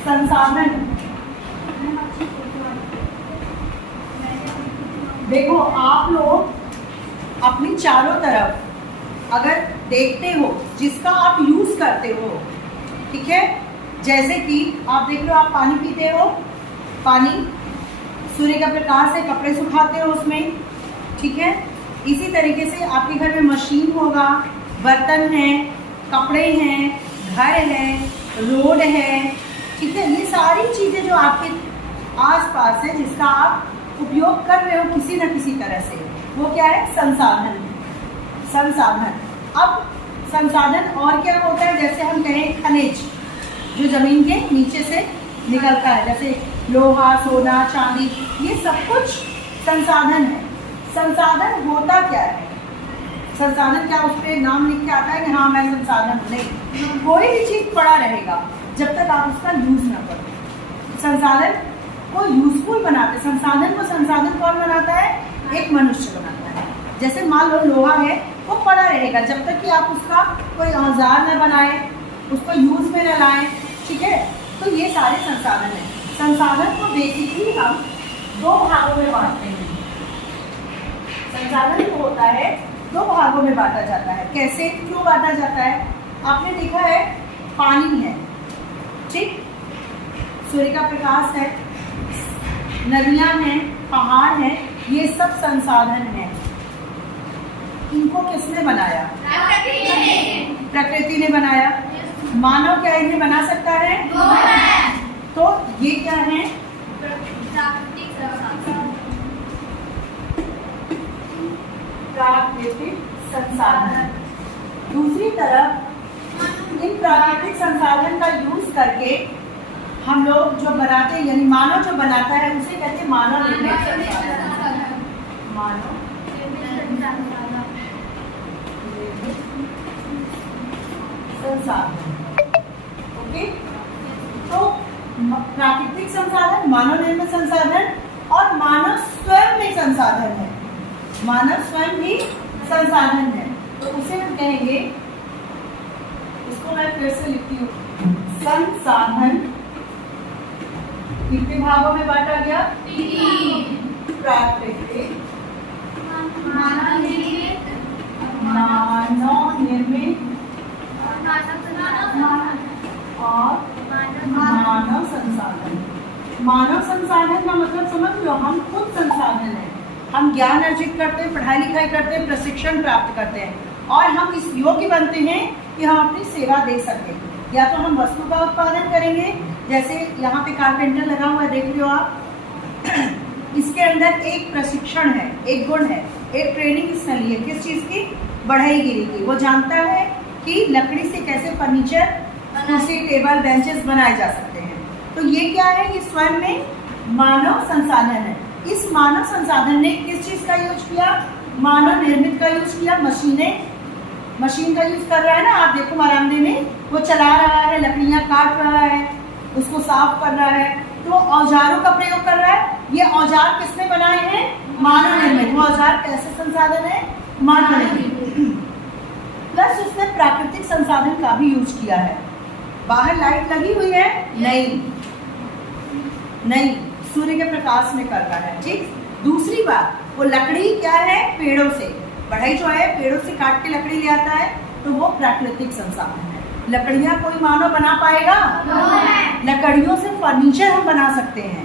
संसाधन। देखो आप लोग अपनी चारों तरफ अगर देखते हो जिसका आप यूज करते हो, ठीक है, जैसे कि आप देख लो, आप पानी पीते हो, पानी सूर्य का प्रकाश से कपड़े सुखाते हो उसमें, ठीक है। इसी तरीके से आपके घर में मशीन होगा, बर्तन है, कपड़े हैं, घर है, रोड है, ठीक है। ये सारी चीज़ें जो आपके आसपास है जिसका आप उपयोग कर रहे हो किसी न किसी तरह से, वो क्या है? संसाधन। संसाधन। अब संसाधन और क्या होता है? जैसे हम कहें खनिज, जो जमीन के नीचे से निकलता है, जैसे लोहा, सोना, चांदी, ये सब कुछ संसाधन है। संसाधन होता क्या है? संसाधन क्या उस पर नाम लिख के आता है कि हाँ मैं संसाधन? नहीं, कोई भी चीज पड़ा रहेगा जब तक आप उसका यूज ना करो। संसाधन को यूजफुल बनाते, संसाधन को संसाधन कौन बनाता है? एक मनुष्य बनाता है। जैसे मान लो लोहा है, वो पड़ा रहेगा जब तक कि आप उसका कोई औजार न बनाए, उसको यूज में न लाएं, ठीक है। तो ये सारे संसाधन हैं। संसाधन को बेसिकली हम दो भागों में बांटते हैं। संसाधन जो होता है दो भागों में बांटा जाता है। कैसे, क्यों बांटा जाता है? आपने देखा है पानी है, ठीक, सूर्य का प्रकाश है, नदियां हैं, पहाड़ हैं, ये सब संसाधन हैं। इनको किसने बनाया? प्रकृति ने बनाया। मानव क्या इन्हें बना सकता है? तो ये क्या है? प्राकृतिक संसाधन। दूसरी तरफ इन प्राकृतिक संसाधन का यूज करके हम लोग जो बनाते हैं, यानी मानव जो बनाता है, उसे कहते हैं मानव निर्मित संसाधन। मानव संसाधन, ओके। तो प्राकृतिक संसाधन, मानव निर्मित संसाधन, और मानव स्वयं में संसाधन है। मानव स्वयं भी संसाधन है, तो उसे हम कहेंगे, इसको मैं फिर से लिखती हूँ, संसाधन कितने भागों में बांटा गया? प्राकृतिक, मानव निर्मित और मानव संसाधन। मानव संसाधन का मतलब समझ लो, हम खुद संसाधन हैं। हम ज्ञान अर्जित करते हैं, पढ़ाई लिखाई करते हैं, प्रशिक्षण प्राप्त करते हैं, और हम इस योग्य बनते हैं कि हम अपनी सेवा दे सकें। या तो हम वस्तु का उत्पादन करेंगे, जैसे यहाँ पे कारपेंटर लगा हुआ है, देख रहे हो आप। इसके अंदर एक प्रशिक्षण है, एक गुण है, एक ट्रेनिंग इसने ली है, किस चीज़ की? बढ़ईगिरी की। वो जानता है कि लकड़ी से कैसे फर्नीचर, कुर्सी, टेबल, बेंचेस बनाए जा सकते हैं। तो ये क्या है? ये स्वयं में मानव संसाधन है। इस मानव संसाधन ने किस चीज़ का यूज किया? मानव निर्मित का यूज किया। मशीन का यूज कर रहा है ना, आप देखो मारामदे में वो चला रहा है, लकड़ियाँ काट रहा है, उसको साफ कर रहा है, तो औजारों का प्रयोग कर रहा है। ये औजार किसने बनाए हैं? मानव निर्मित। वो औजार कैसे संसाधन है? मानव निर्मित। प्लस उसने प्राकृतिक संसाधन का भी यूज किया है। बाहर लाइट लगी हुई है? नहीं, सूर्य के प्रकाश में कर रहा है, ठीक। दूसरी बात, वो लकड़ी क्या है? पेड़ों से, बढ़ई जो है पेड़ों से काट के लकड़ी ले आता है, तो वो प्राकृतिक संसाधन है। लकड़ियाँ कोई मानव बना पाएगा? लकड़ियों से फर्नीचर हम बना सकते हैं,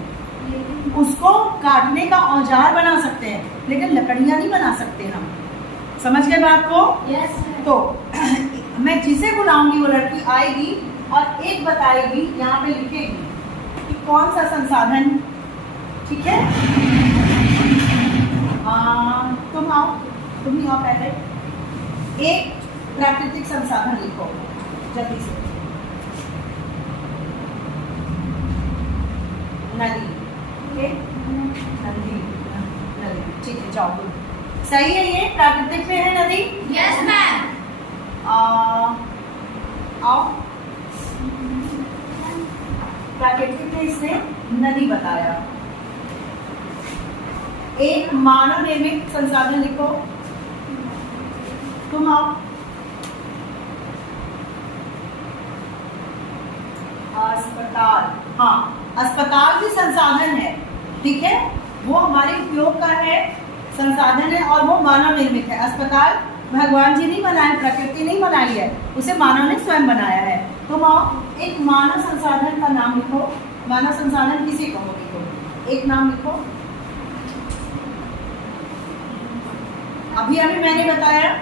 उसको काटने का औजार बना सकते हैं, लेकिन लकड़ियाँ नहीं बना सकते हम। समझ गए बात को? yes, तो मैं जिसे बुलाऊंगी वो लड़की आएगी और एक बताएगी, यहाँ पे लिखेगी कि कौन सा संसाधन, ठीक है। तुम आओ, तुम ही आओ पहले। एक प्राकृतिक संसाधन लिखो जल्दी से। नदी, नदी, ठीक है, जाओ। सही है, ये प्राकृतिक में है नदी। yes, ma'am. आओ, प्राकृतिक में इसने नदी बताया। एक मानव निर्मित संसाधन लिखो, तुम आओ। अस्पताल, हाँ अस्पताल भी संसाधन है, ठीक है, वो हमारे उपयोग का है, संसाधन है और वो मानव निर्मित है। अस्पताल भगवान जी नहीं बनाए, प्रकृति नहीं बनाई है, उसे मानव ने स्वयं बनाया है। तो एक मानव संसाधन का नाम लिखो। मानव संसाधन किसे कहोगे? तो एक नाम लिखो। अभी अभी मैंने बताया,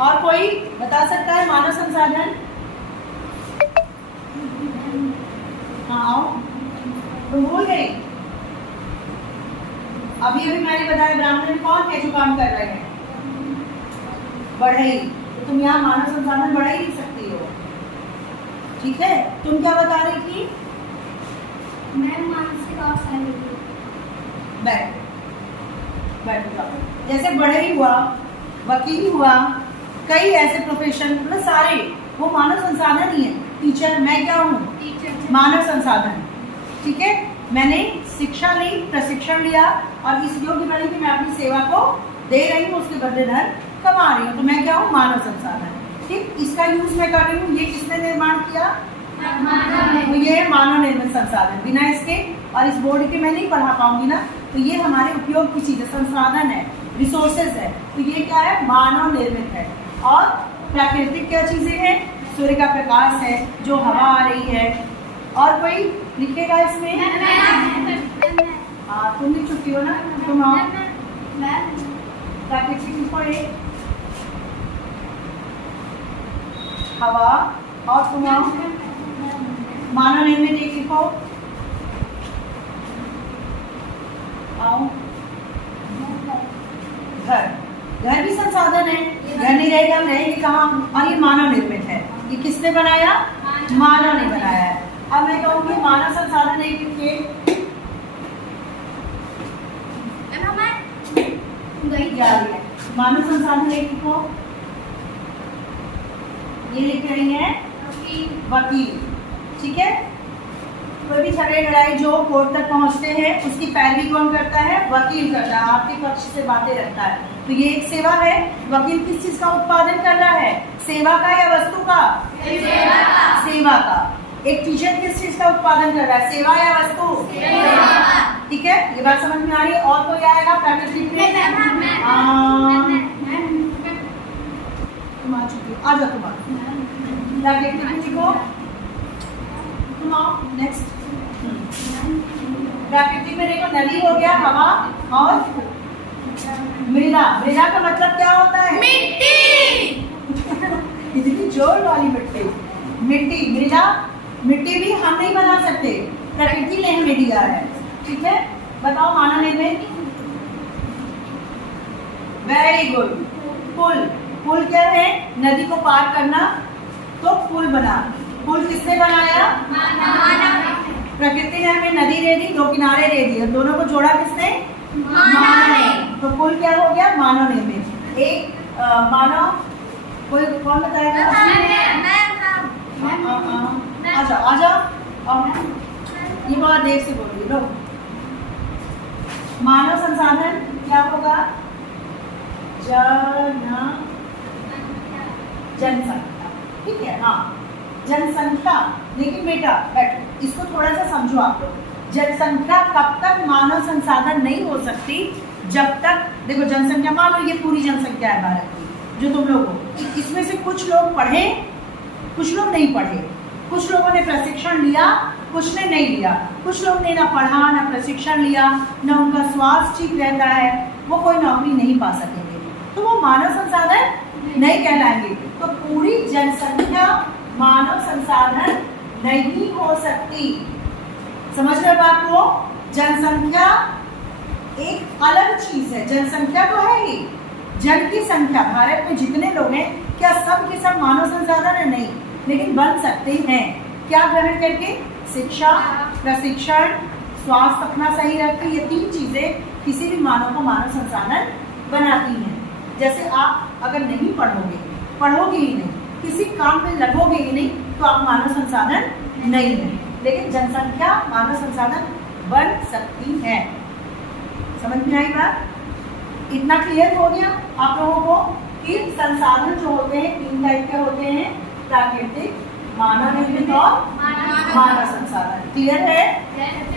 और कोई बता सकता है मानव संसाधन? हाँ आओ, तो भूल गई। अभी अभी मैंने बताया ब्राह्मण कौन है जो काम कर रहे हैं? बढ़ई। तो तुम यहाँ मानव संसाधन बढ़ई लिख सकती हो, ठीक है। तुम क्या बता रही थी? मैं मानसिक और शारीरिक। बैठ जैसे बढ़ई हुआ, वकील हुआ, कई ऐसे प्रोफेशन, मतलब सारे वो मानव संसाधन ही है। टीचर, मैं क्या हूँ? मानव संसाधन, ठीक है। मैंने शिक्षा ली, प्रशिक्षण लिया और इस योग्य बनी कि मैं अपनी सेवा को दे रही हूँ, उसके बदले धन कमा रही हूँ, तो मैं क्या हूँ? मानव संसाधन, ठीक। इसका यूज मैं कर रही हूँ। ये किसने निर्माण किया? तो ये मानव निर्मित संसाधन, बिना इसके और इस बोर्ड के मैं नहीं पढ़ा पाऊंगी ना, तो ये हमारे उपयोग की चीजें, संसाधन है, रिसोर्सेज है, तो ये क्या है? मानव निर्मित है। और प्राकृतिक क्या चीजें हैं? सूर्य का प्रकाश है, जो हवा आ रही है। और कोई लिखेगा इसमें? हाँ तुम लिख चुकी हो ना, तुम आओ। प्राकृतिक लिखो एक, हवा, और तुम आओ। मानव निर्मित एक लिखो, आओ। घर, घर भी संसाधन है, घर नहीं रहेगा हम रहेंगे कहाँ? और ये मानव निर्मित है। ये किसने बनाया? मानव ने बनाया है। अब मैं कहूँगी मानव संसाधन एक लिखिए, मानव संसाधन एक लिखो। ये लिख रही है वकील, ठीक है। कोई भी झगड़े लड़ाई जो कोर्ट तक पहुंचते हैं उसकी पैरवी कौन करता है? वकील करता है, आपके पक्ष से बातें रखता है। तो ये एक सेवा है। वकील किस चीज का उत्पादन कर रहा है? सेवा का या वस्तु का? सेवा का। एक टीचर किस चीज का उत्पादन कर रहा है? सेवा या वस्तु? ठीक है, ये बात समझ में आ रही है। और कोई आएगा प्राकृतिक में? तुम आ चुकी हो, आ जाओ तुम। प्राकृतिक को तुम आओ। नेक्स्ट प्राकृतिक में देखो, नदी हो गया, हवा और मृदा। मृदा का मतलब क्या होता है? मिट्टी। इतनी जोर वाली मिट्टी, मिट्टी, मृदा। मिट्टी भी हम नहीं बना सकते, प्रकृति ने हमें दिया है, ठीक है। बताओ मानव निर्मित। Very good. पुल, पुल क्या है? नदी को पार करना, तो पुल बना। पुल किसने बनाया? प्रकृति ने हमें नदी दे दी, दो किनारे दे दिए, दोनों को जोड़ा किसने? मानव ने। तो पुल क्या हो गया? मानव निर्मित। एक मानव, कोई कौन बताएगा? आ जाओ। ये बहुत देर से बोल रही हो। मानव संसाधन क्या होगा? जनसंख्या, ठीक है। हाँ जनसंख्या, लेकिन बेटा बैठो, इसको थोड़ा सा समझो आप लोग। जनसंख्या कब तक मानव संसाधन नहीं हो सकती? जब तक, देखो जनसंख्या मान लो ये पूरी जनसंख्या है भारत की, जो तुम लोग हो, इसमें से कुछ लोग पढ़े, कुछ लोग नहीं पढ़े, कुछ लोगों ने प्रशिक्षण लिया, कुछ ने नहीं लिया, कुछ लोग ने ना पढ़ा ना प्रशिक्षण लिया, ना उनका स्वास्थ्य ठीक रहता है, वो कोई नौकरी नहीं पा सकेंगे, तो वो मानव संसाधन नहीं कहलाएंगे। तो पूरी जनसंख्या मानव संसाधन नहीं हो सकती। समझ रहे बात को? जनसंख्या एक अलग चीज है। जनसंख्या तो है ही, जन की संख्या, भारत में जितने लोग हैं, क्या सब के सब मानव संसाधन है? नहीं, लेकिन बन सकते हैं। क्या ग्रहण करके? शिक्षा, प्रशिक्षण, स्वास्थ्य अपना सही रख के, ये तीन चीजें किसी भी मानव को मानव संसाधन बनाती हैं। जैसे आप अगर नहीं पढ़ोगे ही नहीं, किसी काम में लगोगे ही नहीं, तो आप मानव संसाधन नहीं है। लेकिन जनसंख्या मानव संसाधन बन सकती है। समझ में आई बात? इतना क्लियर हो गया आप लोगों को कि संसाधन जो होते हैं तीन टाइप के होते हैं, प्राकृतिक, मानव निर्मित और मानव संसाधन। क्लियर है?